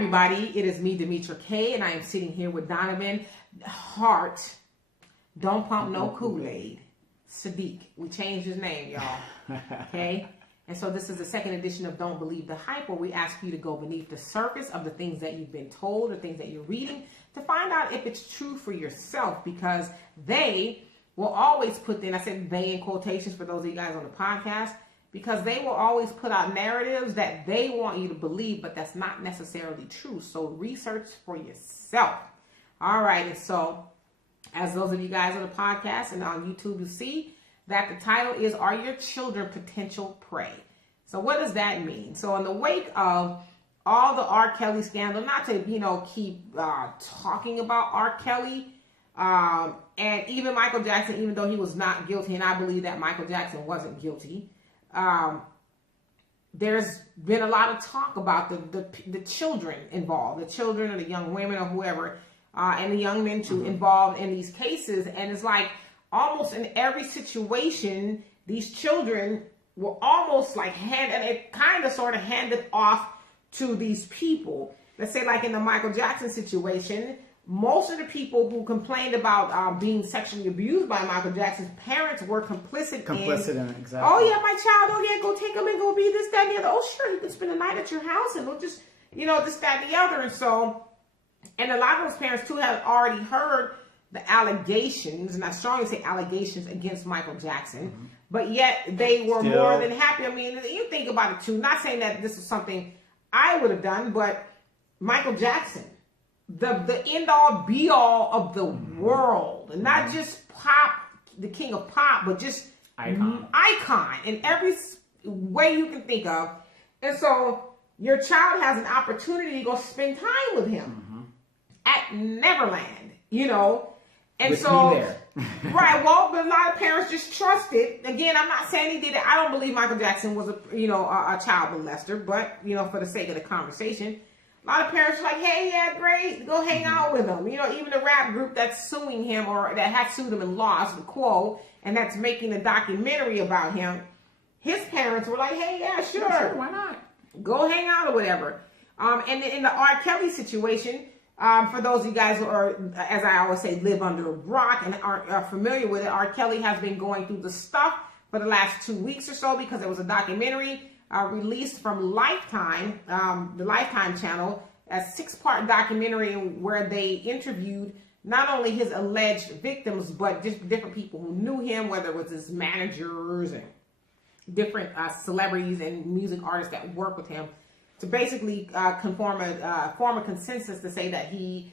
everybody, it is me, Demetra K, and I am sitting here with Donovan Hart. Don't pump no Kool-Aid. Sadiq. We changed his name, y'all. Okay? And so this is the second edition of Don't Believe the Hype, where we ask you to go beneath the surface of the things that you've been told or things that you're reading to find out if it's true for yourself, because they will always put in, I said they in quotations for those of you guys on the podcast, because they will always put out narratives that they want you to believe, but that's not necessarily true. So research for yourself. All right. And so as those of you guys on the podcast and on YouTube, you see that the title is, Are Your Children Potential Prey? So what does that mean? So in the wake of all the R. Kelly scandal, not to, keep talking about R. Kelly, and even Michael Jackson, even though he was not guilty, and I believe that Michael Jackson wasn't guilty, there's been a lot of talk about the children involved, the children or the young women or whoever, and the young men too, involved in these cases. And it's like almost in every situation, these children were almost like handed off to these people. Let's say like in the Michael Jackson situation, most of the people who complained about being sexually abused by Michael Jackson's parents were complicit in it, exactly. Oh yeah, my child, oh yeah, go take him and go be this, that, and the other. Oh sure, you can spend a night at your house and we'll just, this, that, and the other. And so, and a lot of those parents too have already heard the allegations, and I strongly say allegations against Michael Jackson, but yet they were more than happy. I mean, you think about it too, not saying that this is something I would have done, but Michael Jackson, the end-all, be-all of the world, and not just pop, the king of pop, but just icon in every way you can think of. And so your child has an opportunity to go spend time with him at Neverland, And with so, me there. right, well, but a lot of parents just trust it. Again, I'm not saying he did it. I don't believe Michael Jackson was a child molester, but, for the sake of the conversation, a lot of parents are like, hey, yeah, great, go hang out with him. Even the rap group that's suing him or that has sued him and lost, the Quo, and that's making a documentary about him, his parents were like, hey, yeah, sure, why not? Go hang out or whatever. And in the R. Kelly situation, for those of you guys who are, as I always say, live under a rock and aren't familiar with it, R. Kelly has been going through the stuff for the last 2 weeks or so because there was a documentary released from Lifetime, the Lifetime channel, a 6-part documentary where they interviewed not only his alleged victims, but just different people who knew him, whether it was his managers and different celebrities and music artists that work with him, to basically form a consensus to say that he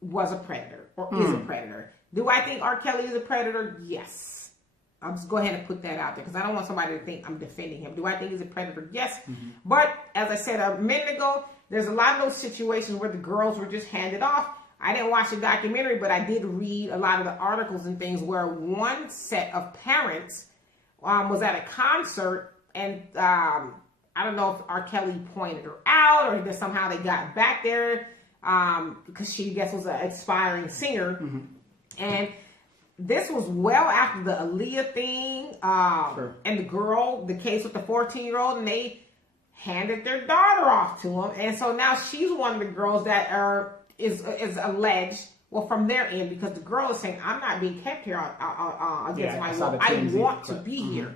was a predator or is a predator. Do I think R. Kelly is a predator? Yes. I'll just go ahead and put that out there because I don't want somebody to think I'm defending him. Do I think he's a predator? Yes. But as I said a minute ago, there's a lot of those situations where the girls were just handed off. I didn't watch the documentary, but I did read a lot of the articles and things where one set of parents was at a concert and I don't know if R. Kelly pointed her out or somehow they got back there because she, I guess, was an aspiring singer. And this was well after the Aaliyah thing and the case with the 14-year-old, and they handed their daughter off to him. And so now she's one of the girls that is alleged, well, from their end, because the girl is saying, I'm not being kept here against my will. I want to be here.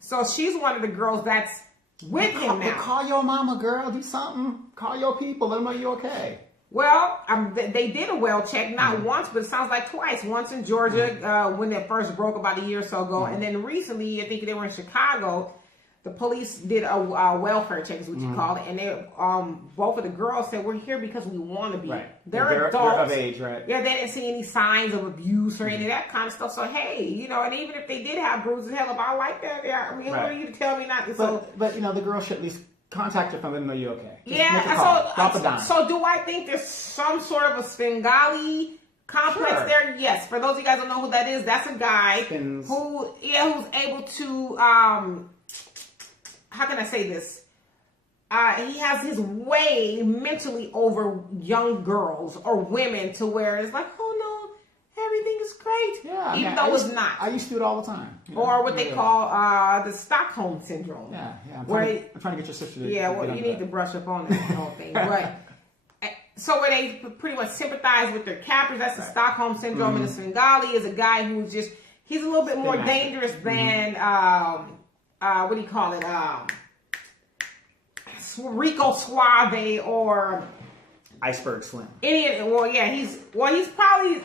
So she's one of the girls that's with him now. Call your mama, girl. Do something. Call your people. Let them know you're okay. Well, they did a well check, not once, but it sounds like twice. Once in Georgia when they first broke about a year or so ago. And then recently, I think they were in Chicago, the police did a welfare check, is what you call it. And they, both of the girls said, we're here because we want to be. Right. They're adults. They're of age, right? Yeah, they didn't see any signs of abuse or any of that kind of stuff. So, hey, and even if they did have bruises, hell, if I like that, I mean, who are you to tell me not to? But the girl should at least contact your family and know you're okay. Just yeah, make a call. Drop a dime. So do I think there's some sort of a Svengali complex there? Yes. For those of you guys who don't know who that is, that's a guy who's able to, how can I say this? He has his way mentally over young girls or women to where it's like, oh no, everything is great. right, Yeah, even though it's not. I used to do it all the time. Or what they call the Stockholm syndrome. Yeah. I'm trying to get your sister to you need to brush up on that whole thing. But so where they pretty much sympathize with their captors, that's the Stockholm syndrome. And the Svengali is a guy who's he's a little bit more dangerous than what do you call it? Rico Suave or Iceberg Slim. He's probably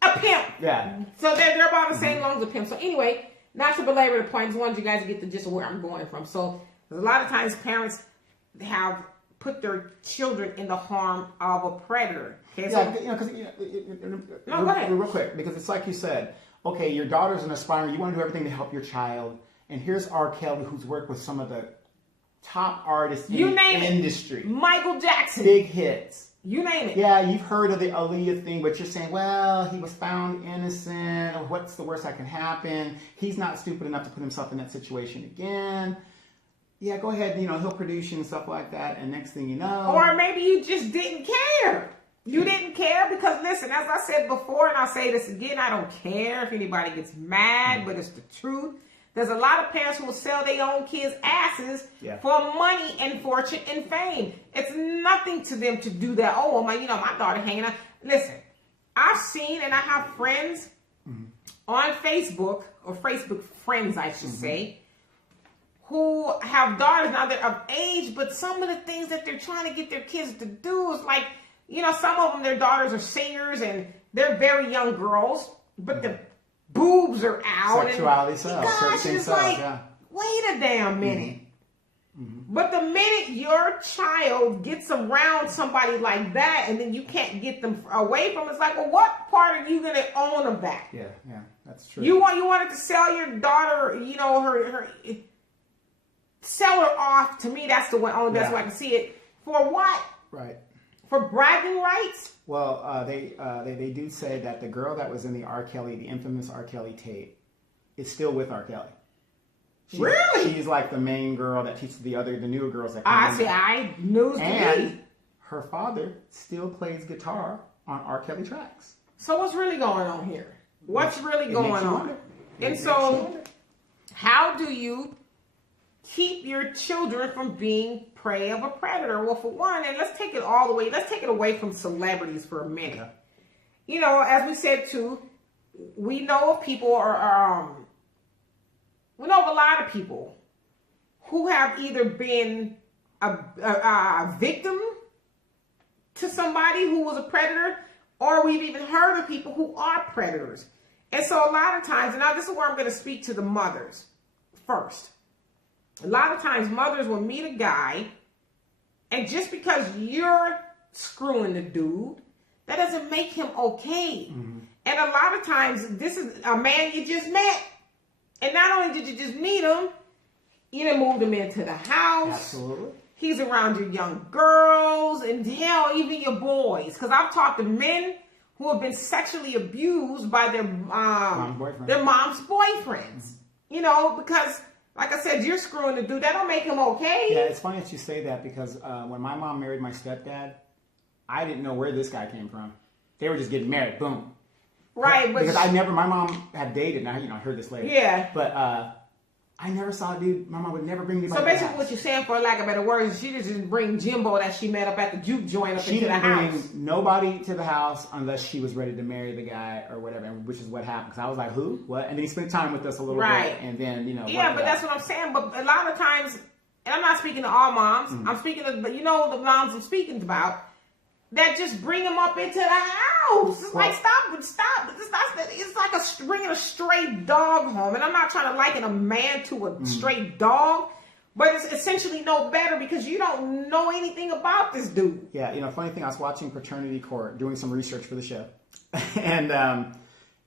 a pimp. Yeah. So they're about the same long as a pimp. So anyway, not to belabor the point, I just wanted you guys to get the gist of where I'm going from. So a lot of times parents have put their children in the harm of a predator. Okay, so, go ahead. Real quick, because it's like you said, okay, your daughter's an aspiring, you want to do everything to help your child, and here's R. Kelly, who's worked with some of the top artists in the industry. Michael Jackson. Big hits. You name it. Yeah, you've heard of the Aaliyah thing, but you're saying, well, he was found innocent, or what's the worst that can happen? He's not stupid enough to put himself in that situation again. Yeah, go ahead, he'll produce you and stuff like that, and next thing you know... Or maybe you just didn't care. You didn't care because, listen, as I said before, and I'll say this again, I don't care if anybody gets mad, but it's the truth. There's a lot of parents who will sell their own kids' asses for money and fortune and fame. It's nothing to them to do that. Oh, my daughter hanging out. Listen, I've seen and I have friends on Facebook, or Facebook friends, I should say, who have daughters now that are of age, but some of the things that they're trying to get their kids to do is like, some of them, their daughters are singers and they're very young girls, but the boobs are out. Sexuality sells. Gosh, it's like, wait a damn minute. But the minute your child gets around somebody like that and then you can't get them away from it, it's like, well, what part are you going to own of that? Yeah, that's true. You wanted to sell your daughter, her sell her off. To me, that's the only best way I can see it. For what? Right. For bragging rights? Well, they do say that the girl that was in the infamous R. Kelly tape, is still with R. Kelly. Really? She's like the main girl that teaches the newer girls that come and her father still plays guitar on R. Kelly tracks. So what's really going on here? What's really going on? And so, how do you keep your children from being prey of a predator? Well, for one, and let's take it away from celebrities for a minute. As we said too, we know of people we know of a lot of people who have either been a victim to somebody who was a predator, or we've even heard of people who are predators. And so a lot of times, and now this is where I'm going to speak to the mothers first. A lot of times mothers will meet a guy, and just because you're screwing the dude, that doesn't make him okay. And a lot of times, this is a man you just met. And not only did you just meet him, you done moved him into the house. Absolutely. He's around your young girls, and hell, even your boys. Because I've talked to men who have been sexually abused by their mom's boyfriends. Because... like I said, you're screwing the dude. That don't make him okay. Yeah, it's funny that you say that because when my mom married my stepdad, I didn't know where this guy came from. They were just getting married. Boom. Right. Because my mom had dated. Now, I heard this later. Yeah. But I never saw a dude. My mom would never bring anybody. So basically what you're saying, for lack of better words, she didn't bring Jimbo that she met up at the juke joint into the house. She didn't bring nobody to the house unless she was ready to marry the guy or whatever, which is what happened. Because I was like, who? What? And then he spent time with us a little bit. And then, Yeah, but that's what I'm saying. But a lot of times, and I'm not speaking to all moms. I'm speaking to, the moms I'm speaking about, that just bring them up into the house. It's like, stop. It's like bringing a stray dog home. And I'm not trying to liken a man to a stray dog, but it's essentially no better because you don't know anything about this dude. Yeah, funny thing, I was watching Paternity Court, doing some research for the show. And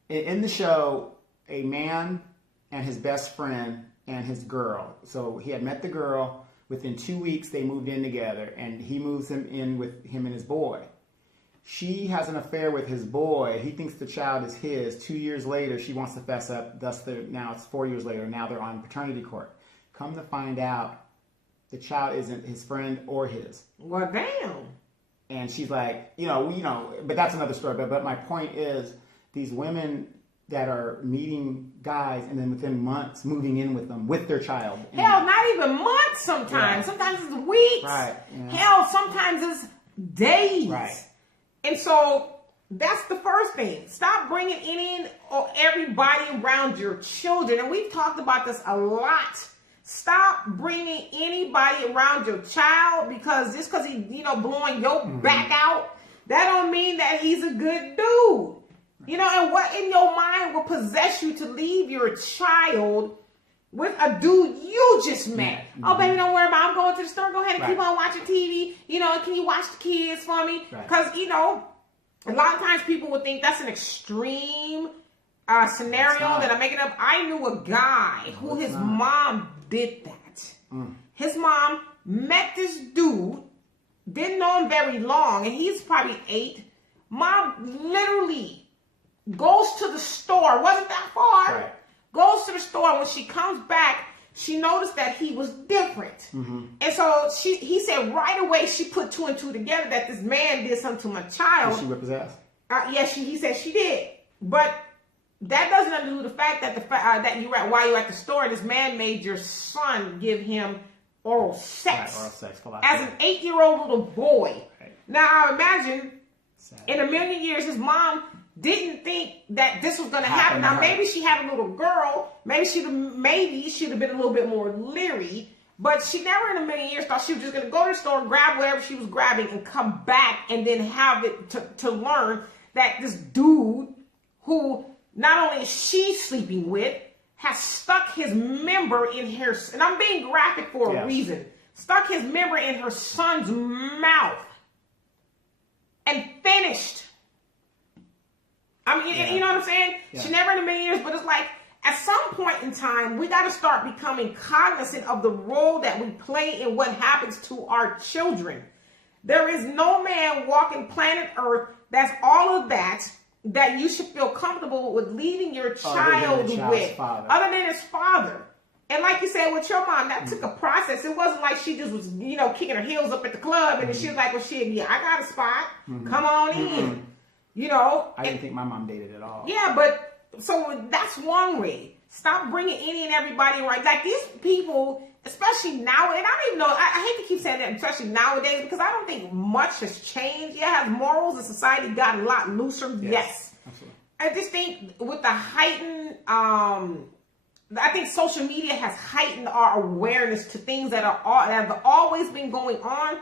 in the show, a man and his best friend and his girl. So he had met the girl. Within 2 weeks, they moved in together, and he moves him in with him and his boy. She has an affair with his boy. He thinks the child is his. 2 years later, she wants to fess up. Now it's 4 years later. Now they're on paternity court. Come to find out, the child isn't his friend or his. Well, damn. And she's like, but that's another story. But my point is, these women that are meeting guys and then within months moving in with them with their child. Hell, not even months sometimes. Yeah. Sometimes it's weeks. Right. Yeah. Hell, sometimes it's days. Right. And so that's the first thing. Stop bringing in or everybody around your children. And we've talked about this a lot. Stop bringing anybody around your child because just because he, blowing your back out, that don't mean that he's a good dude. And what in your mind will possess you to leave your child with a dude you just met? Mm-hmm. Oh, baby, don't worry about it. I'm going to the store. Go ahead and keep on watching TV. Can you watch the kids for me? Because, a lot of times people would think that's an extreme scenario that I'm making up. I knew a guy who his mom did that. His mom met this dude, didn't know him very long, and he's probably 8. Mom literally goes to the store, wasn't that far, goes to the store, and when she comes back, she noticed that he was different. Mm-hmm. And so he said right away she put 2 and 2 together that this man did something to my child. Did she whip his ass? He said she did. But that doesn't undo the fact that while you're at the store, this man made your son give him oral sex. Oral sex. As an 8-year-old little boy. Right. Now, I imagine in a million years, his mom didn't think that this was going to happen. Now, maybe she had a little girl. Maybe she'd have been a little bit more leery. But she never in a million years thought she was just going to go to the store, grab whatever she was grabbing, and come back and then have it to learn that this dude who not only is she sleeping with has stuck his member in her, and I'm being graphic for a reason, stuck his member in her son's mouth and finished. I mean, you know what I'm saying? Yeah. She never in a million years, but it's like, at some point in time, we got to start becoming cognizant of the role that we play in what happens to our children. There is no man walking planet Earth that's all of that you should feel comfortable with leaving your child with, other than his father. And like you said with your mom, that took a process. It wasn't like she just was, kicking her heels up at the club and then she was like, well, shit, I got a spot. Come on in. I didn't think my mom dated at all. Yeah, but so that's one way. Stop bringing any and everybody around. Like these people, especially now, and I don't even know, I hate to keep saying that, especially nowadays, because I don't think much has changed. Yeah, has morals and society gotten a lot looser? Yes. Absolutely. I just think with the heightened, I think social media has heightened our awareness to things that have always been going on.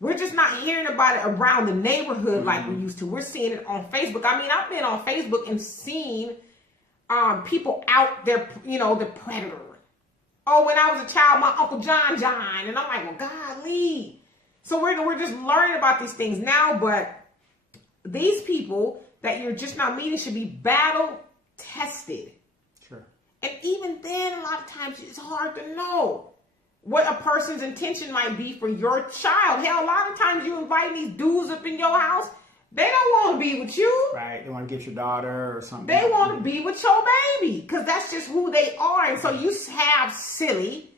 We're just not hearing about it around the neighborhood like we used to. We're seeing it on Facebook. I mean, I've been on Facebook and seen people out there, the predator. Oh, when I was a child, my Uncle John. And I'm like, well, golly. So we're just learning about these things now, but these people that you're just not meeting should be battle tested. Sure. And even then, a lot of times, it's hard to know what a person's intention might be for your child. Hell, a lot of times you invite these dudes up in your house, they don't want to be with you. Right. They want to get your daughter or something. They want to be with your baby because that's just who they are. And so you have silly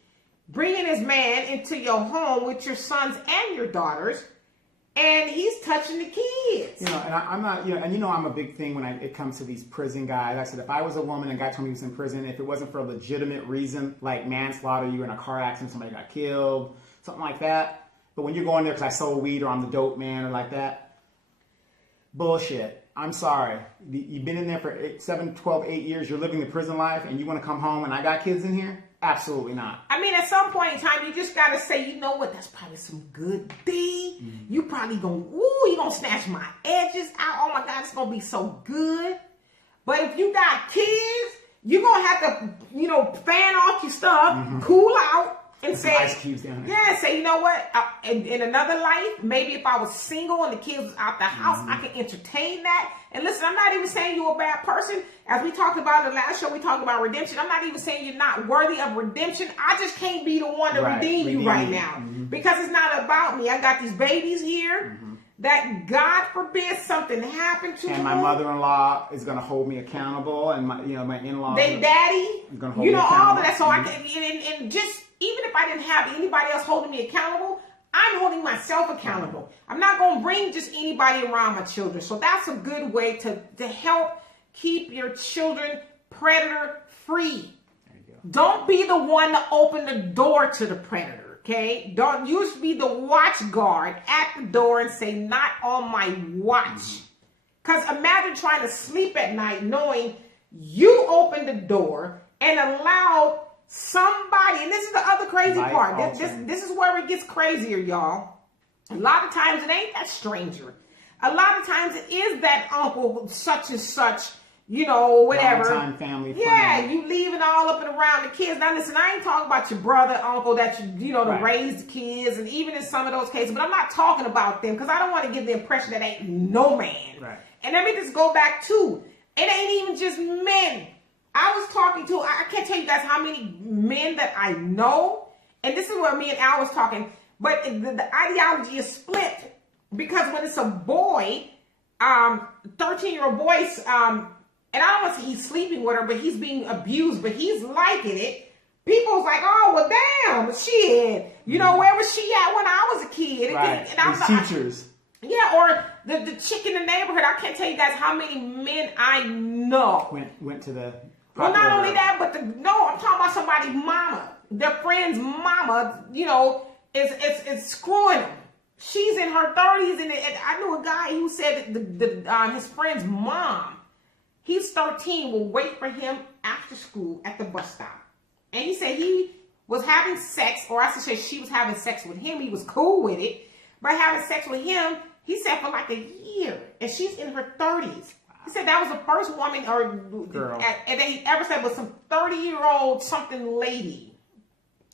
bringing this man into your home with your sons and your daughters, and he's touching the kids. And I'm not, and I'm a big thing when it comes to these prison guys. Like I said, if I was a woman and a guy told me he was in prison, if it wasn't for a legitimate reason, like manslaughter, you were in a car accident, somebody got killed, something like that. But when you're going there because I sold weed or I'm the dope man or like that, bullshit. I'm sorry. You've been in there for 7, 12, 8 years. You're living the prison life and you want to come home and I got kids in here? Absolutely not. I mean, at some point in time, you just got to say, you know what? That's probably some good D. You probably you're going to snatch my edges out. Oh my God, it's going to be so good. But if you got kids, you're going to have to, fan off your stuff, cool out. And say, ice cubes down there. Yeah, say, you know what? In another life, maybe if I was single and the kids was out the house, I can entertain that. And listen, I'm not even saying you're a bad person. As we talked about in the last show, we talked about redemption. I'm not even saying you're not worthy of redemption. I just can't be the one to redeem you right now. Because it's not about me. I got these babies here that God forbid something happened to them. And my mother-in-law is going to hold me accountable. And my in-laws. They daddy. Is going to hold me accountable. All of that. So I can, and just, even if I didn't have anybody else holding me accountable, I'm holding myself accountable. I'm not going to bring just anybody around my children. So that's a good way to help keep your children predator free. There you go. Don't be the one to open the door to the predator, okay? Don't you be the watch guard at the door and say, not on my watch. Because imagine trying to sleep at night knowing you opened the door and allowed somebody, and this is the other crazy part. This is where it gets crazier, y'all. A lot of times it ain't that stranger. A lot of times it is that uncle such and such, you know, whatever. Long-time family friend. Yeah, you leaving all up and around the kids. Now listen, I ain't talking about your brother, uncle that you know, to Right. raise the kids, and even in some of those cases, but I'm not talking about them because I don't want to give the impression that ain't no man. Right. And let me just go back to, it ain't even just men. I was talking to, I can't tell you guys how many men that I know, and this is where me and Al was talking, but the ideology is split because when it's a boy, 13-year-old boy, and I don't want to say he's sleeping with her, but he's being abused, but he's liking it. People's like, oh, well, damn, shit. You know, where was she at when I was a kid? Right. And I'm These teachers. Yeah, or the chick in the neighborhood. I can't tell you guys how many men I know. Went to the... Well, not only that, but I'm talking about somebody's mama. Their friend's mama, you know, is screwing them. She's in her 30s, and I knew a guy who said that his friend's mom, he's 13, will wait for him after school at the bus stop. And he said he was having sex, or I should say she was having sex with him. He was cool with it. But having sex with him, he said, for like a year. And she's in her 30s. He said that was the first woman or girl and that he ever said was some 30-year-old something lady.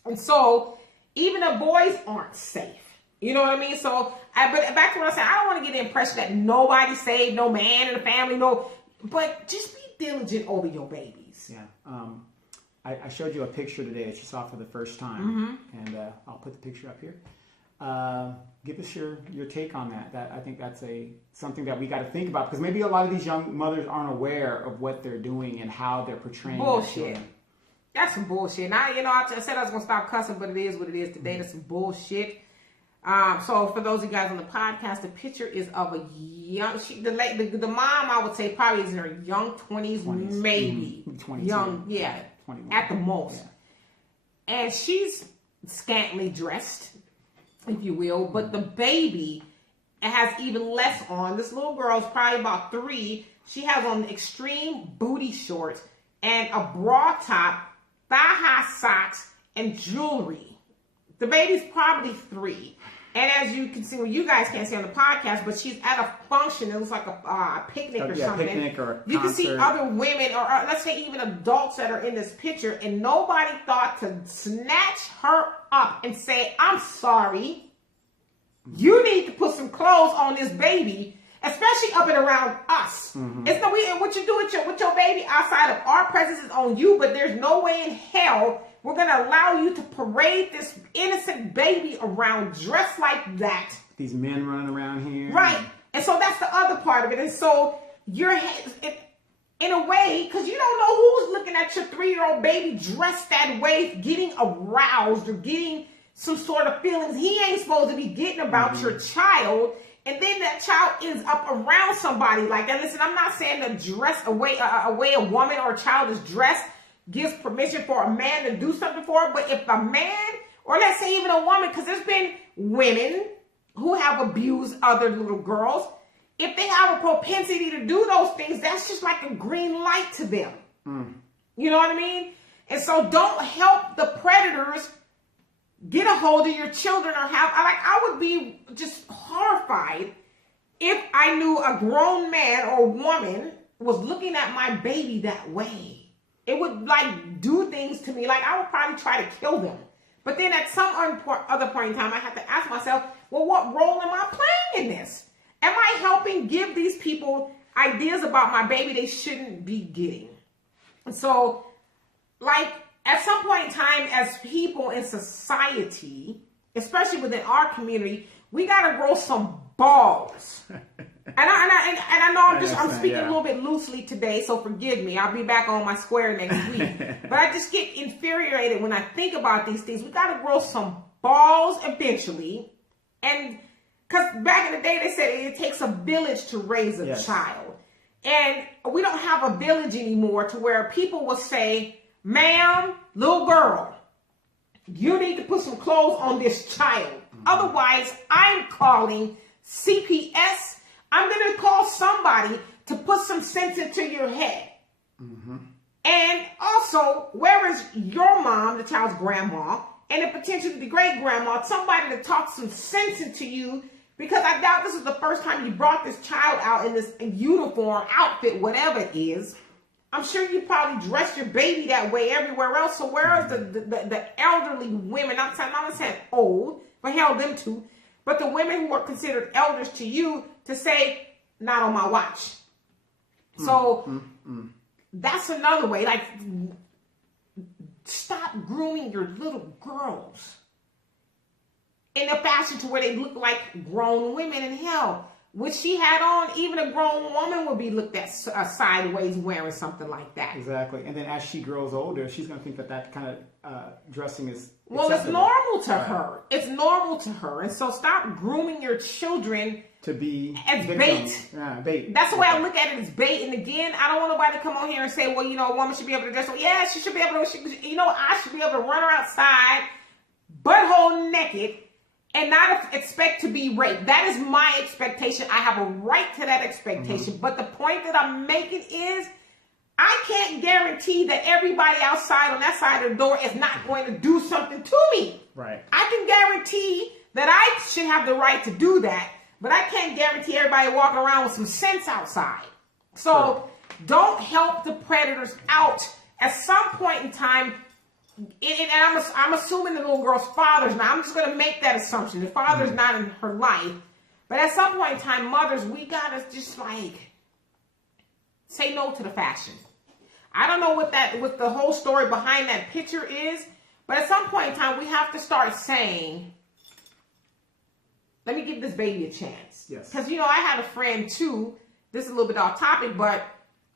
And so even the boys aren't safe. You know what I mean? So, but back to what I said, I don't want to get the impression that nobody's saved, no man in the family, no. But just be diligent over your babies. Yeah. I showed you a picture today that you saw for the first time, and I'll put the picture up here. Give us your take on that. I think that's something that we got to think about, because maybe a lot of these young mothers aren't aware of what they're doing and how they're portraying bullshit. That's some bullshit. Now, you know, I said I was gonna stop cussing, but it is what it is today. That's some bullshit. So for those of you guys on the podcast, the picture is of a young, the mom, I would say probably is in her young 20s. Maybe 22. Young, yeah, 21. at the most. Yeah. And she's scantily dressed, if you will, but the baby has even less on. This little girl's probably about 3. She has on extreme booty shorts and a bra top, thigh-high socks, and jewelry. The baby's probably 3. And as you can see, well, you guys can't see on the podcast, but she's at a function. It looks like a picnic or something. Picnic or a you can see concert. other women, or let's say even adults that are in this picture, and nobody thought to snatch her up and say, I'm sorry. You need to put some clothes on this baby, especially up and around us. It's no way what you do with your baby outside of our presence is on you, but there's no way in hell we're going to allow you to parade this innocent baby around dressed like that. These men running around here. Right. And so that's the other part of it. And so you're, in a way, because you don't know who's looking at your 3-year-old baby dressed that way, getting aroused or getting some sort of feelings he ain't supposed to be getting about your child. And then that child ends up around somebody like that. Listen, I'm not saying to dress away a woman or a child is dressed gives permission for a man to do something for her. But if a man, or let's say even a woman, because there's been women who have abused other little girls, if they have a propensity to do those things, that's just like a green light to them. You know what I mean? And so don't help the predators get a hold of your children, or I would be just horrified if I knew a grown man or woman was looking at my baby that way. It would do things to me. I would probably try to kill them. But then at some other point in time, I have to ask myself, well, what role am I playing in this? Am I helping give these people ideas about my baby they shouldn't be getting? And so, at some point in time, as people in society, especially within our community, we got to grow some balls. And I know I'm speaking a little bit loosely today, so forgive me. I'll be back on my square next week. But I just get infuriated when I think about these things. We got to grow some balls eventually. And because back in the day, they said it takes a village to raise a child. And we don't have a village anymore to where people will say, ma'am, little girl, you need to put some clothes on this child. Otherwise, I'm calling CPS. I'm going to call somebody to put some sense into your head. And also, where is your mom, the child's grandma, and then potentially the great grandma, somebody to talk some sense into you? Because I doubt this is the first time you brought this child out in this uniform, outfit, whatever it is. I'm sure you probably dressed your baby that way everywhere else. So where is the elderly women, I'm not saying old, but hell, them too, but the women who are considered elders to you to say, not on my watch. So that's another way. Like, stop grooming your little girls in a fashion to where they look like grown women. And hell, what she had on, even a grown woman would be looked at sideways wearing something like that. Exactly. And then as she grows older, she's going to think that kind of dressing is well, acceptable. It's normal to her. It's normal to her. And so stop grooming your children to be as victims. bait. Yeah, bait. That's the way I look at it, as bait. And again, I don't want nobody to come on here and say, well, a woman should be able to dress. Well, yeah, she should be able to. I should be able to run her outside, butthole naked, and not expect to be raped. That is my expectation. I have a right to that expectation. But the point that I'm making is, I can't guarantee that everybody outside on that side of the door is not going to do something to me. Right. I can guarantee that I should have the right to do that, but I can't guarantee everybody walking around with some sense outside. So don't help the predators out. At some point in time, and I'm assuming the little girl's father's not. I'm just going to make that assumption. The father's not in her life. But at some point in time, mothers, we got to just say no to the fashion. I don't know what the whole story behind that picture is. But at some point in time, we have to start saying, let me give this baby a chance. Yes. Because, I had a friend too. This is a little bit off topic, but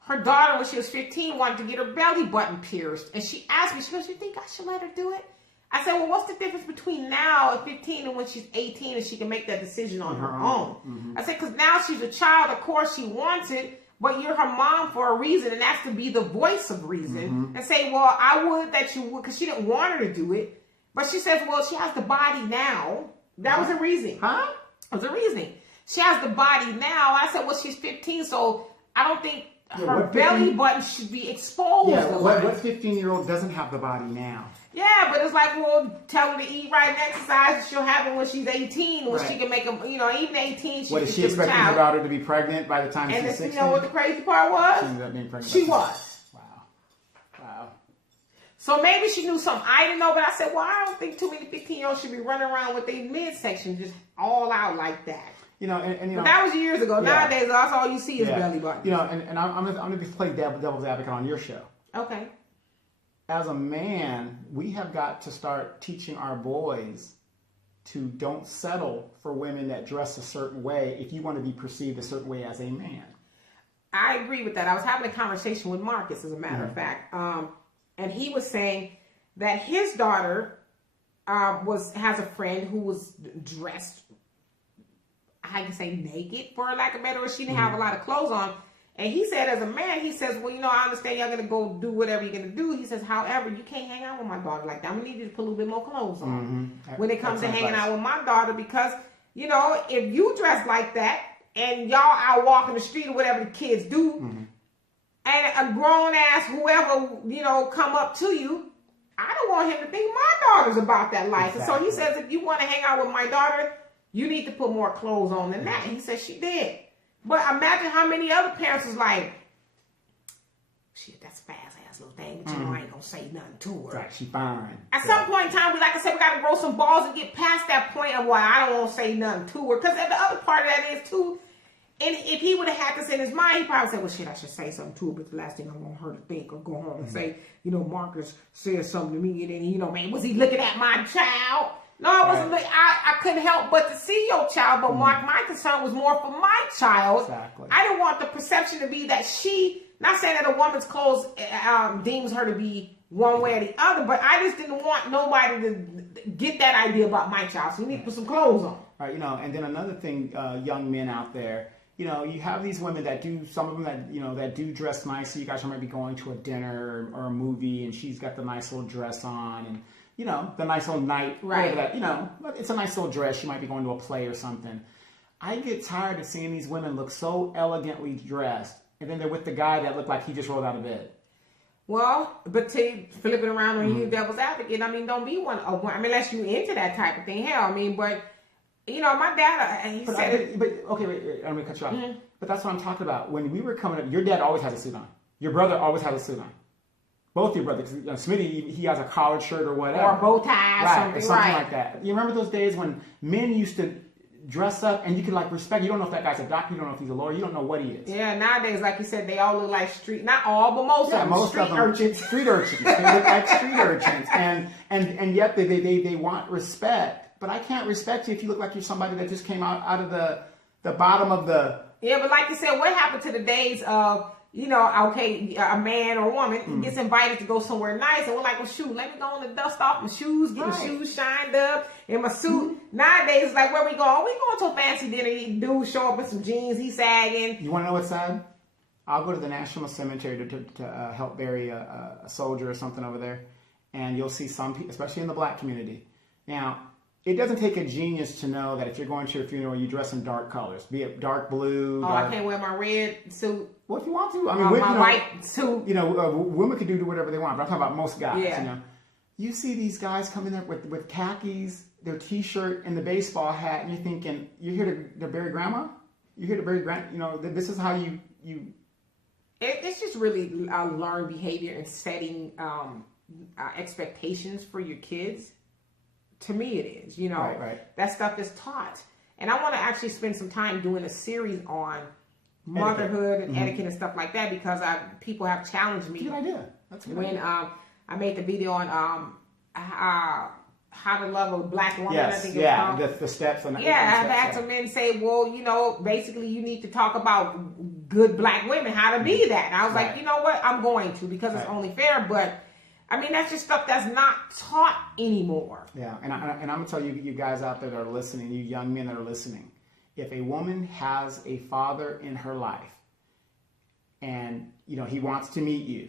her daughter, when she was 15, wanted to get her belly button pierced. And she asked me, she goes, you think I should let her do it? I said, well, what's the difference between now at 15 and when she's 18 and she can make that decision on her own? I said, because now she's a child, of course she wants it, but you're her mom for a reason, and that's to be the voice of reason. And say, well, I would that you would, because she didn't want her to do it. But she says, well, she has the body now. That was a reason. Huh? It was a reasoning. She has the body now. I said, well, she's 15, so I don't think her belly button should be exposed. Yeah, what 15-year-old doesn't have the body now? Yeah, but it's like, well, tell her to eat right and exercise. She'll have it when she's 18, when she can make them, even 18. What, is she expecting her daughter to be pregnant by the time she's 16? And you know what the crazy part was? She ended up being pregnant. She was. Wow. So maybe she knew something I didn't know, but I said, well, I don't think too many 15-year-olds should be running around with their midsection just all out like that. But that was years ago. Yeah. Nowadays, that's all you see is belly button. And I'm going to play devil's advocate on your show. Okay. As a man, we have got to start teaching our boys to don't settle for women that dress a certain way if you want to be perceived a certain way as a man. I agree with that. I was having a conversation with Marcus, as a matter of fact, and he was saying that his daughter has a friend who was dressed, I can say naked, for lack of better word. She didn't have a lot of clothes on. And he said, as a man, he says, well, I understand y'all going to go do whatever you're going to do. He says, however, you can't hang out with my daughter like that. I'm going to need you to put a little bit more clothes on when it comes to hanging out with my daughter. Because, if you dress like that and y'all out walking the street or whatever the kids do, and a grown-ass whoever, come up to you, I don't want him to think my daughter's about that life. Exactly. And so he says, if you want to hang out with my daughter, you need to put more clothes on than that. And he said she did. But imagine how many other parents was like, shit, that's a fast-ass little thing, but I ain't going to say nothing to her. Right, she fine. At some point in time, we got to grow some balls and get past that point of why I don't want to say nothing to her. Because the other part of that is, too, and if he would have had this in his mind, he probably said, well, shit, I should say something to her, but the last thing I want her to think or go home and say, Marcus said something to me, and then, man, was he looking at my child? No, I wasn't. Right. I couldn't help but to see your child, but my concern was more for my child. Exactly. I didn't want the perception to be that not saying that a woman's clothes deems her to be one way or the other, but I just didn't want nobody to get that idea about my child. So you need to put some clothes on. Right, and then another thing, young men out there, you know, you have these women that do, some of them that, you know, that do dress nice. So you guys might be going to a dinner or a movie, and she's got the nice little dress on, and, you know, the nice little night, right? That, you know, it's a nice little dress. She might be going to a play or something. I get tired of seeing these women look so elegantly dressed, and then they're with the guy that looked like he just rolled out of bed. Well, but to flip it around on you, devil's advocate, I mean, don't be one. I mean, unless you into that type of thing. Hell, I mean, but you know, my dad, he said. Okay, wait, I'm gonna cut you off. But that's what I'm talking about. When we were coming up, your dad always has a suit on. Your brother always has a suit on. Both your brothers. You know, Smitty, he has a collared shirt or whatever, or a bow tie, right, something like that. You remember those days when men used to dress up and you could like respect. You don't know if that guy's a doctor. You don't know if he's a lawyer. You don't know what he is. Yeah, nowadays, like you said, they all look like street. Not all, but most of them. Street urchins. Street urchins. They look like street urchins, and yet they want respect. But I can't respect you if you look like you're somebody that just came out of the bottom of the. Yeah, but like you said, what happened to the days of, you know, okay, a man or a woman gets invited to go somewhere nice, and we're like, well, shoot, let me go on and dust off my shoes, get my shoes shined up, in my suit. Nowadays, it's like, where we going? We going to a fancy dinner. Dude show up in some jeans, he's sagging. You want to know what's sad? I'll go to the National Cemetery to help bury a soldier or something over there, and you'll see some people, especially in the black community. Now, it doesn't take a genius to know that if you're going to a funeral, you dress in dark colors, be it dark blue. I can't wear my red suit. Well, if you want to, I mean, my white suit. You know, women can do whatever they want, but I'm talking about most guys. Yeah. You know, you see these guys come in there with khakis, their T-shirt, and the baseball hat, and you're thinking, you're here to bury grandma. You're here to bury grandma. You know, this is how you. It's just really learned behavior and setting expectations for your kids. To me, it is, you know, right. That stuff is taught. And I want to actually spend some time doing a series on motherhood and etiquette and stuff like that, because people have challenged me. Good idea. That's a good idea. I made the video on how to love a black woman. Yes, I think it's called. The steps. I've had some men say, well, you know, basically you need to talk about good black women, how to be that. And I was like, you know what? I'm going to, because it's only fair, but I mean, that's just stuff that's not taught anymore. Yeah, and I'm going to tell you guys out there that are listening, you young men that are listening, if a woman has a father in her life and, you know, he wants to meet you,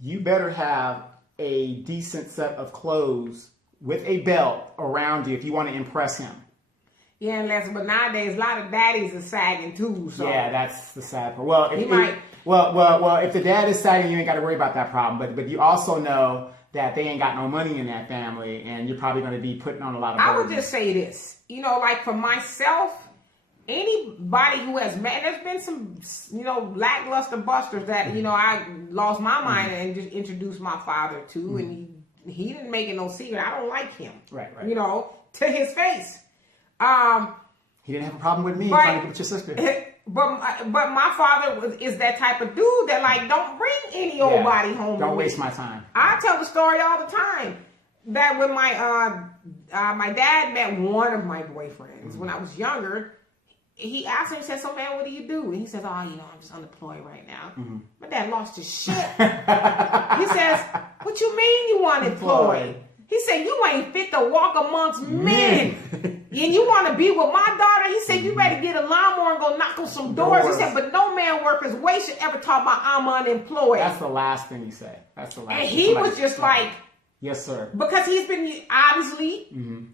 you better have a decent set of clothes with a belt around you if you want to impress him. Yeah, but nowadays a lot of daddies are sagging too. So yeah, that's the sad part. Well, if the dad is sagging, you ain't got to worry about that problem. But you also know that they ain't got no money in that family, and you're probably going to be putting on a lot of burdens. I would just say this, you know, like for myself, anybody who has met, there's been some, you know, lackluster busters that, you know, I lost my mind and just introduced my father to, and he didn't make it no secret. I don't like him. Right. You know, to his face. He didn't have a problem with me trying to get with your sister. But my father is that type of dude that, like, don't bring any old body home. Don't waste my time. I tell the story all the time that when my dad met one of my boyfriends when I was younger, he asked him, he said, so man, what do you do? And he says, oh, you know, I'm just unemployed right now. My dad lost his shit. He says, what you mean you unemployed? He said, you ain't fit to walk amongst men. And you want to be with my daughter? He said, you better get a lawnmower and go knock on some doors. He said, but no man worth his weight should ever talk about I'm unemployed. That's the last thing he said. That's the last and he was just like, yes, sir. Because he's been obviously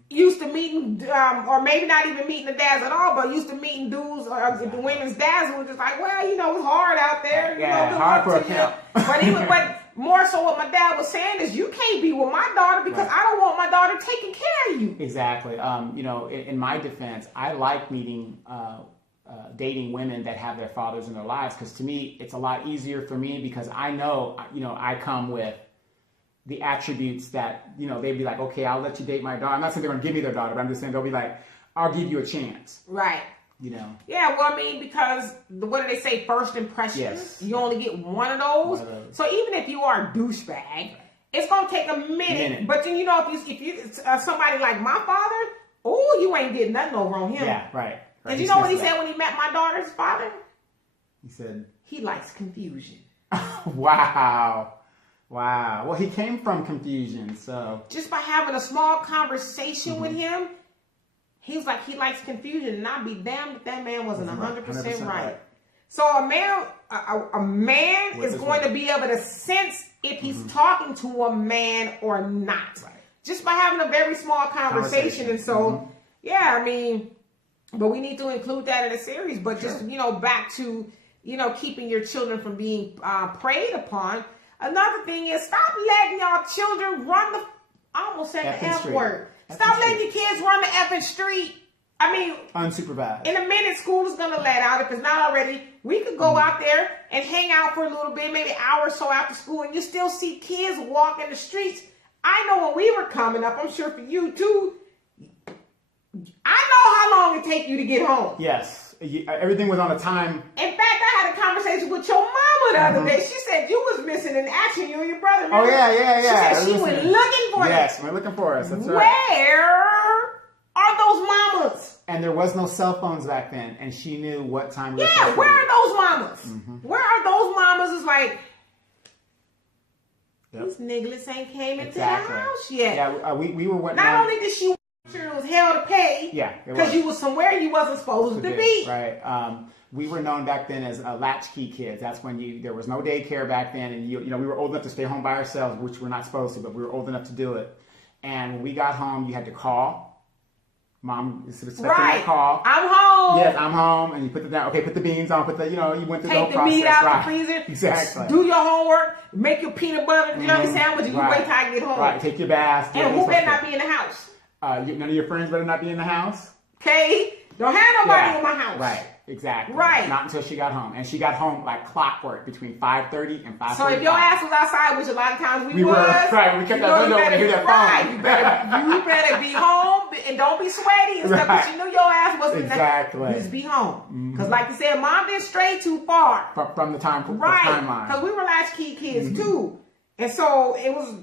used to meeting, or maybe not even meeting the dads at all, but used to meeting dudes or the women's dads who were just like, well, you know, it's hard out there. Yeah, you know, hard for a camp. But more so what my dad was saying is, you can't be with my daughter because I don't want my daughter taking care of you. Exactly. You know, in my defense, I like meeting, dating women that have their fathers in their lives, because to me, it's a lot easier for me because I know, you know, I come with the attributes that, you know, they'd be like, okay, I'll let you date my daughter. I'm not saying they're going to give me their daughter, but I'm just saying they'll be like, I'll give you a chance. Right. You know? Yeah, well, I mean, because what do they say? First impressions. Yes. You only get one of those. So even if you are a douchebag, it's gonna take a minute. But then, you know, if you somebody like my father, oh, you ain't did nothing over on him. Yeah, right. Did you know what he said when he met my daughter's father? He said he likes confusion. Wow. Well, he came from confusion, so just by having a small conversation with him, he was like, he likes confusion, and I'd be damned if that man wasn't 100% right. So a man is going to be able to sense if he's talking to a man or not, just by having a very small conversation. And so, yeah, I mean, but we need to include that in the series. But just, you know, back to, you know, keeping your children from being preyed upon. Another thing is, stop letting y'all children run the, I almost said the F word. Stop letting your kids run the effing street. I mean, unsupervised. In a minute, school is going to let out. If it's not already, we could go out there and hang out for a little bit, maybe an hour or so after school, and you still see kids walking the streets. I know when we were coming up, I'm sure for you too, I know how long it take you to get home. Yes. Everything was on a time. In fact, I had a conversation with your mama the other day. She said you was missing in action, you and your brother. Remember? Oh, yeah. She said she went looking for us. Yes, we're looking for us. That's right. Where are those mamas? And there was no cell phones back then, and she knew what time we were. Yeah, where are those mamas? Where are those mamas? It's like, these niggas ain't came into the house yet. Yeah, we were what? Not only did she sure it was hell to pay, because you was somewhere you wasn't supposed to be. Right. We were known back then as latchkey kids. That's when there was no daycare back then, and you know we were old enough to stay home by ourselves, which we're not supposed to, but we were old enough to do it. And when we got home, you had to call. Mom is expecting a call. I'm home. Yes, I'm home. And you put put the beans on, you went through the whole process. Take the meat out the freezer. Exactly. Do your homework. Make your peanut butter jelly sandwich, and you wait till I get home. Right. Take your bath. And who better not be in the house? None of your friends better not be in the house. Okay? Don't have nobody in my house. Right. Exactly. Right. Not until she got home. And she got home like clockwork between 5:30 and 5:45. So if your ass was outside, which a lot of times we was. Right. We kept that window open to hear that phone. You better be home and don't be sweaty and stuff, because you knew your ass wasn't exactly. Just be home. Because like you said, mom didn't stray too far. From the timeline. Because we were latchkey kids too. And so it was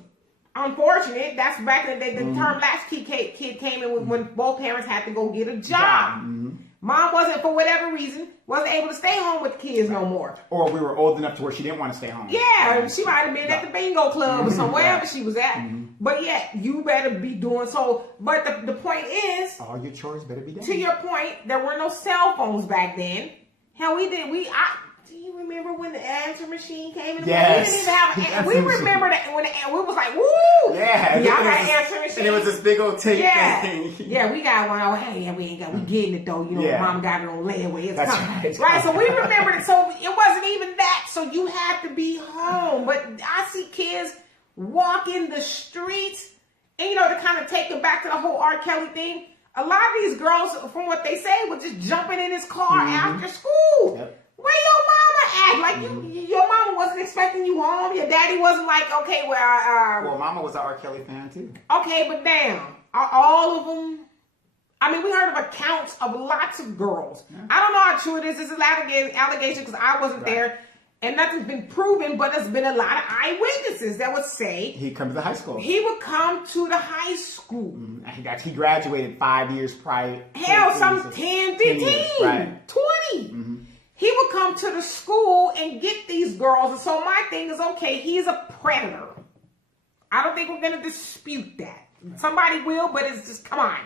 unfortunate. That's back in the day. The term latchkey kid came in when both parents had to go get a job. Mom wasn't, for whatever reason, wasn't able to stay home with the kids no more. Or we were old enough to where she didn't want to stay home. Yeah, she might have been at the bingo club or somewhere wherever she was at. But yeah, you better be doing so. But the point is, all your chores better be done. To your point, there were no cell phones back then. Hell, do you remember when the answer machine came in? Yes. We didn't even have we remember that when we was like, woo! Yeah. Y'all got an answer machine. And it was this big old tape thing. Yeah, we got one. Oh, hey, we ain't got, we getting it though. You know, mom got it on layaway. It's coming. Right, so we remembered it. So it wasn't even that. So you had to be home. But I see kids walking the streets, and you know, to kind of take it back to the whole R. Kelly thing, a lot of these girls, from what they say, were just jumping in his car after school. Yep. Where your mama at? Like your mama wasn't expecting you home. Your daddy wasn't like, okay, well, mama was an R. Kelly fan too. Okay, but damn, all of them. I mean, we heard of accounts of lots of girls. Yeah. I don't know how true it is. This is allegation because I wasn't there, and nothing's been proven. But there's been a lot of eyewitnesses that would say he'd come to the high school. He would come to the high school. He graduated 5 years prior. Hell, some 10, 15, years, 20. He would come to the school and get these girls. And so my thing is, okay, he's a predator. I don't think we're going to dispute that. Somebody will, but it's just, come on.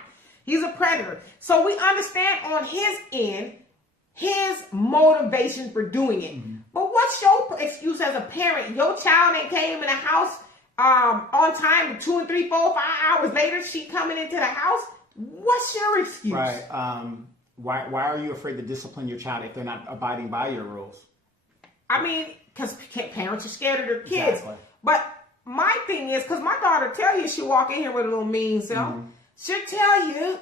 He's a predator. So we understand on his end, his motivation for doing it. But what's your excuse as a parent? Your child ain't came in the house on time 2 and 3, 4, 5 hours later, she coming into the house. What's your excuse? Right. Why are you afraid to discipline your child if they're not abiding by your rules? I mean, because parents are scared of their kids. Exactly. But my thing is, because my daughter tell you she walk in here with a little mean self. She'll tell you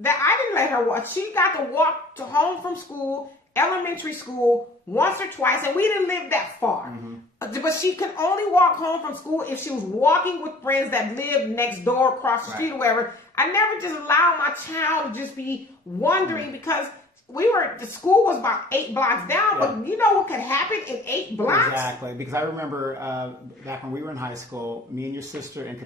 that I didn't let her walk. She got to walk to home from school, elementary school, once or twice, and we didn't live that far. But she could only walk home from school if she was walking with friends that lived next door, across the street, or wherever. I never just allowed my child to just be wandering because the school was about 8 blocks down, but you know what could happen in 8 blocks? Exactly, because I remember back when we were in high school, me and your sister and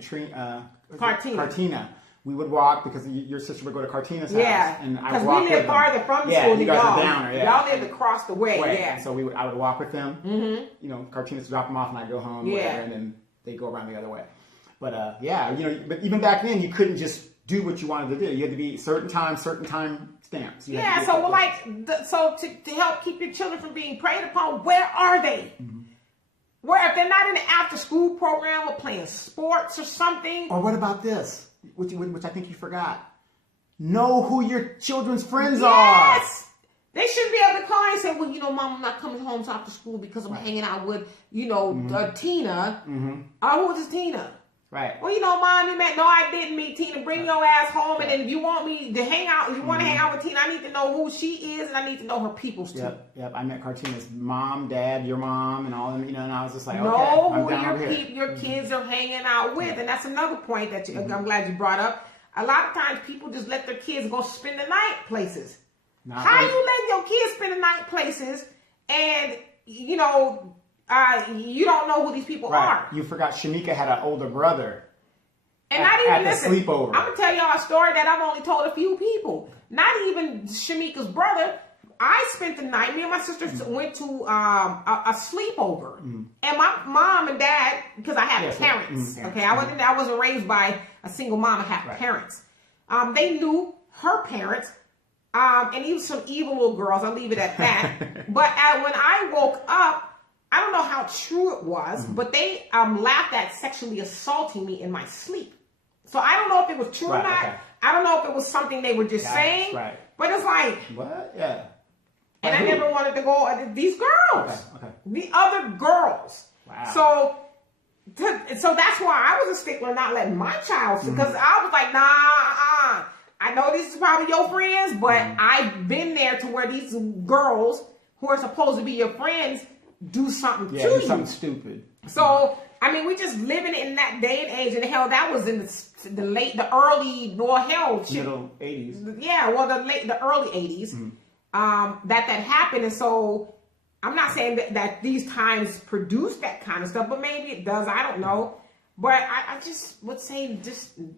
Cartina, we would walk because your sister would go to Cartina's house. And because we lived farther from the school than y'all. Y'all lived across the way. So I would walk with them. You know, Cartina's drop them off and I'd go home. And then they go around the other way. But but even back then you couldn't just do what you wanted to do. You had to be certain time stamps. Yeah, so to help keep your children from being preyed upon, where are they? Where if they're not in the after school program or playing sports or something? Or what about this, which I think you forgot? Know who your children's friends are. Yes. They shouldn't be able to call and say, well, Mom, I'm not coming home after school because I'm hanging out with, Tina. Who is Tina? Right. Well, Mom, no, I didn't meet Tina. Bring your ass home. And then if you want me to hang out, if you want to hang out with Tina, I need to know who she is and I need to know her peoples too. Yep. I met cartoonists, mom, dad, your mom, and all them, and I was just like, know okay, I'm who down over here. your kids are hanging out with. And that's another point that I'm glad you brought up. A lot of times people just let their kids go spend the night places. How you let your kids spend the night places and, you don't know who these people are? You forgot Shamika had an older brother. And not even at the sleepover. I'm going to tell y'all a story that I've only told a few people. Not even Shamika's brother. I spent the night, me and my sister went to a sleepover. And my mom and dad, because I have parents, okay? I wasn't raised by a single mom. I have parents. They knew her parents. And even some evil little girls, I'll leave it at that. But when I woke up, I don't know how true it was, but they laughed at sexually assaulting me in my sleep. So I don't know if it was true or not. Okay. I don't know if it was something they were just saying. Right. But it's like... What? Yeah. And I never wanted to go... These girls. Okay. The other girls. Wow. So that's why I was a stickler not letting my child... Because I was like, nah, I know this is probably your friends, but I've been there to where these girls who are supposed to be your friends do something to you. Something stupid. So, we just living in that day and age. And hell, that was in the early, middle 80s. Yeah, well, the early 80s that happened. And so, I'm not saying that these times produce that kind of stuff, but maybe it does. I don't know. But I just would say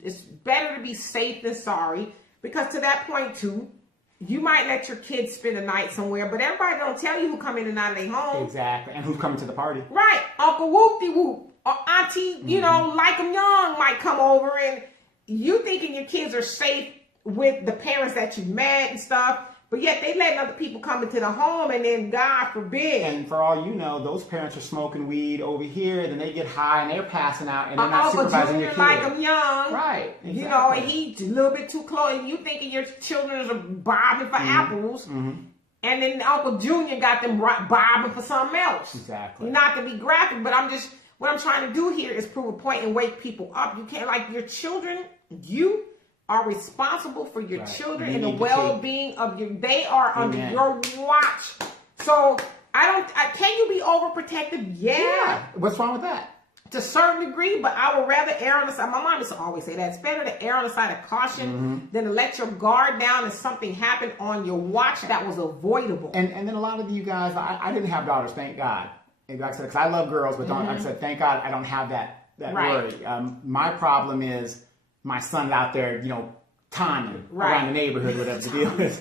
it's better to be safe than sorry. Because to that point, too, you might let your kids spend a night somewhere, but everybody don't tell you who come in and out of their home. Exactly. And who's coming to the party. Right. Uncle Whoop-de-Whoop or Auntie, like 'em young might come over. And you thinking your kids are safe with the parents that you met and stuff. But yet they letting other people come into the home, and then God forbid. And for all you know, those parents are smoking weed over here, then they get high and they're passing out, and they're not supervising your kids. Like them young, right? Exactly. And he's a little bit too close, and you thinking your children are bobbing for apples, and then Uncle Junior got them bobbing for something else. Exactly. Not to be graphic, but what I'm trying to do here is prove a point and wake people up. You can't your children. You are responsible for your children and the well-being of they are under your watch. So can you be overprotective? Yeah. What's wrong with that? To a certain degree, but I would rather err on the side. My mom used to always say that it's better to err on the side of caution than to let your guard down and something happen on your watch that was avoidable. And then a lot of you guys, I didn't have daughters, thank God. And like I said, because I love girls, but like I said, thank God I don't have that worry. My problem is my son's out there, timing around the neighborhood, whatever the deal is.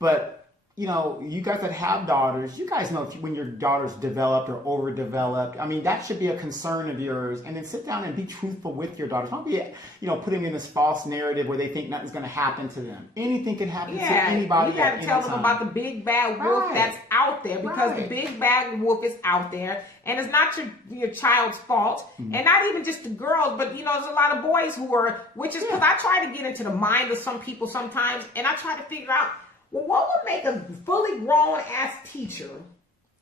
But, you guys that have daughters, you guys know when your daughter's developed or overdeveloped. That should be a concern of yours. And then sit down and be truthful with your daughters. Don't be, putting them in this false narrative where they think nothing's going to happen to them. Anything can happen to anybody. You got to tell them about the big bad wolf that's out there, because the big bad wolf is out there. And it's not your child's fault. And not even just the girls, but, there's a lot of boys who are, which is because I try to get into the mind of some people sometimes, and I try to figure out, well, what would make a fully grown-ass teacher,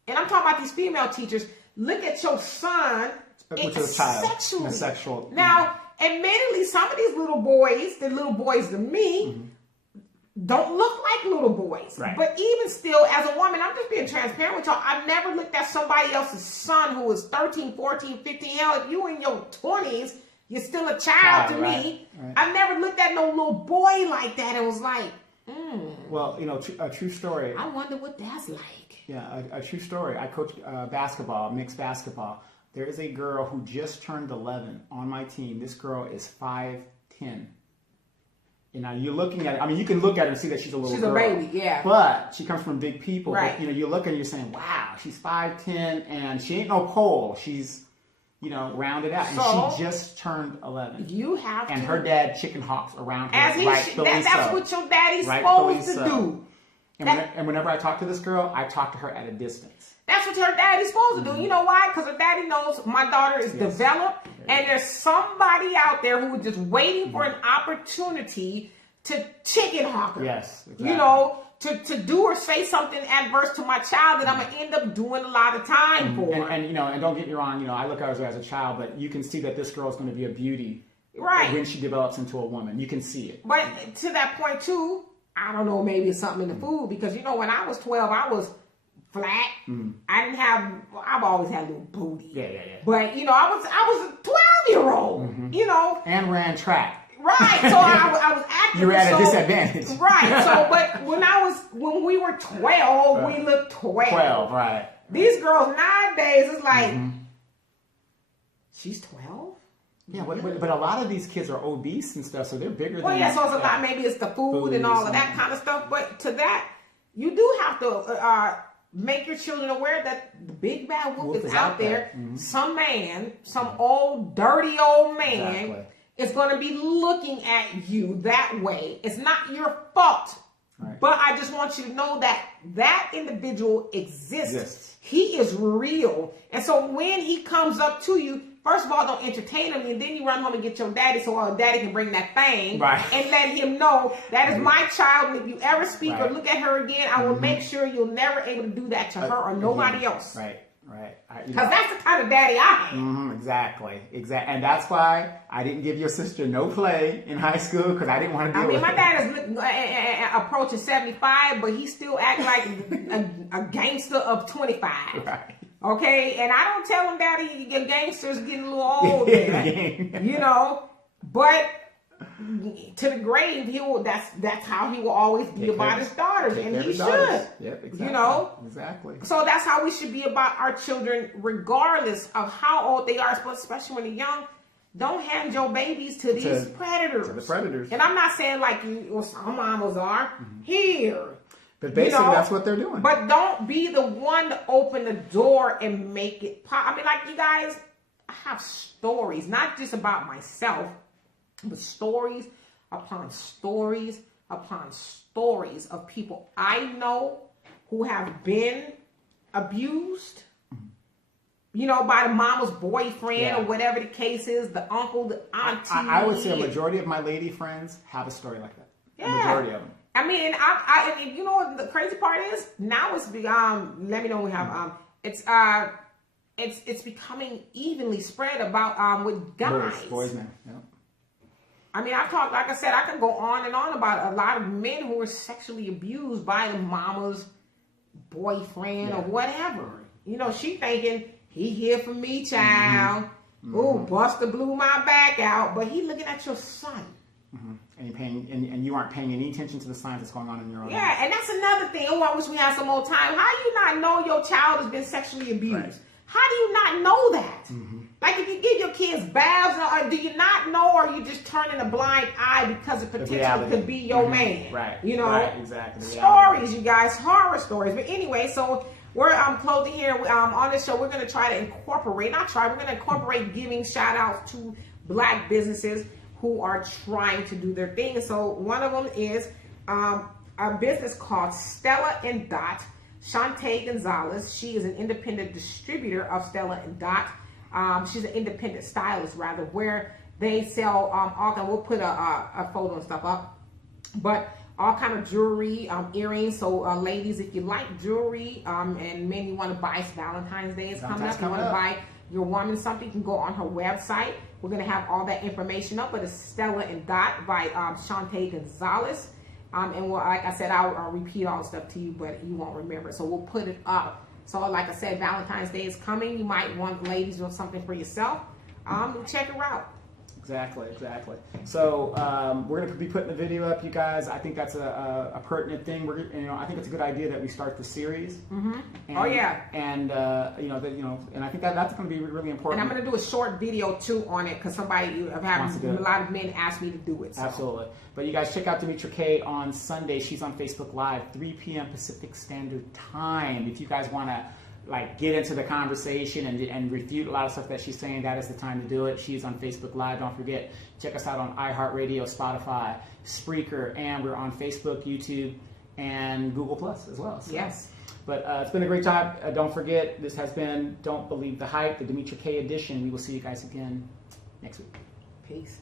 and I'm talking about these female teachers, look at your son which is a child, sexually. Sexual. Now, admittedly, some of these little boys, the little boys to me, don't look like little boys. Right. But even still, as a woman, I'm just being transparent with y'all. I've never looked at somebody else's son who is 13, 14, 15. Hell, if you in your 20s, you're still a child to me. Right. I've never looked at no little boy like that and was like, Well, a true story. I wonder what that's like. Yeah, a true story. I coach basketball, mixed basketball. There is a girl who just turned 11 on my team. This girl is 5'10". You're looking at it. You can look at her and see that she's a little girl. She's a baby, yeah. But she comes from big people. Right. But, you look at her and you're saying, wow, she's 5'10", and she ain't no pole. She's rounded out. So, and she just turned 11. You have and to. her dad chicken hawks around her. As he that's what your daddy's supposed to do. And whenever I talk to this girl, I talk to her at a distance. That's what her daddy's supposed to do. You know why? Because her daddy knows my daughter is developed, and there's somebody out there who is just waiting for an opportunity to chicken hawk her. Yes, exactly. To do or say something adverse to my child that I'm gonna end up doing a lot of time for. And don't get me wrong, I look at her as a child, but you can see that this girl is going to be a beauty, right, when she develops into a woman. You can see it. But to that point too, I don't know, maybe it's something in the food, because when I was 12, I was flat. I didn't have. I've always had a little booty. Yeah. But I was a 12-year-old. And ran track. Right, so I was active. You were at a disadvantage. Right, so but when we were 12, we looked 12. 12, right. These girls nowadays, it's like, she's 12? Yeah, but a lot of these kids are obese and stuff, so they're bigger than. Well, yeah, so it's a lot. Maybe it's the food and all of that kind of stuff. But to that, you do have to make your children aware that the big bad wolf is out there. Some man, some old dirty old man, is going to be looking at you that way. It's not your fault. Right. But I just want you to know that individual exists. He is real. And so when he comes up to you, first of all, don't entertain him, and then you run home and get your daddy so daddy can bring that thing and let him know that is my child. And if you ever speak or look at her again, I will make sure you're never able to do that to her or nobody else. Right. Because that's the kind of daddy I am. Exactly. And that's why I didn't give your sister no play in high school, because I didn't want to deal with it. My dad is approaching 75, but he still act like a gangster of 25. Right. Okay? And I don't tell him, Daddy, your gangster's getting a little old there. But to the grave, that's how he will always be about his daughters, and he should. Yep, exactly. Exactly. So that's how we should be about our children, regardless of how old they are, especially when they're young. Don't hand your babies to these predators. To the predators. And I'm not saying like some mamas are here. But basically, that's what they're doing. But don't be the one to open the door and make it pop. I mean, like, you guys, I have stories, not just about myself, but stories upon stories upon stories of people I know who have been abused, by the mama's boyfriend or whatever the case is, the uncle, the auntie. I would say a majority of my lady friends have a story like that. Yeah. A majority of them. I mean, and you know what the crazy part is? Now it's let me know when we have it's becoming evenly spread about with guys. Boys now. Yeah. I mean, I've talked, like I said, I can go on and on about a lot of men who were sexually abused by the mama's boyfriend or whatever. She thinking, he here for me, child. Ooh, Buster blew my back out. But he looking at your son. And you aren't paying any attention to the signs that's going on in your own life. And that's another thing. Oh, I wish we had some more time. How do you not know your child has been sexually abused? Right. How do you not know that? Like, if you give your kids baths, do you not know, or are you just turning a blind eye because it potentially could be your man? Right. Right, exactly. Stories, you guys, horror stories. But anyway, so we're closing here on this show. We're going to try to incorporate, we're going to incorporate giving shout outs to Black businesses who are trying to do their thing. So one of them is a business called Stella and Dot. Shantae Gonzalez, she is an independent distributor of Stella and Dot. She's an independent stylist, rather, where they sell all kind. We'll put a photo and stuff up, but all kind of jewelry, earrings. So ladies, if you like jewelry, and men, you want to buy, Valentine's Day is coming up. You want to buy your woman something, you can go on her website. We're gonna have all that information up, but it's Stella and Dot by Shantae Gonzalez. And like I said, I'll repeat all the stuff to you, but you won't remember. So we'll put it up. So like I said, Valentine's Day is coming. You might want, ladies, do something for yourself. Check her out. Exactly. So we're going to be putting the video up, you guys. I think that's a pertinent thing. I think it's a good idea that we start the series. And, and I think that's going to be really important. And I'm going to do a short video too on it, because a lot of men asked me to do it. So. Absolutely. But you guys check out Demetra K on Sunday. She's on Facebook Live, 3 p.m. Pacific Standard Time. If you guys want to like get into the conversation and refute a lot of stuff that she's saying, that is the time to do it. She's on Facebook Live. Don't forget, check us out on iHeartRadio, Spotify, Spreaker, and we're on Facebook, YouTube, and Google Plus as well. So. Yes. But it's been a great time. Don't forget, this has been Don't Believe the Hype, the Demetra K edition. We will see you guys again next week. Peace.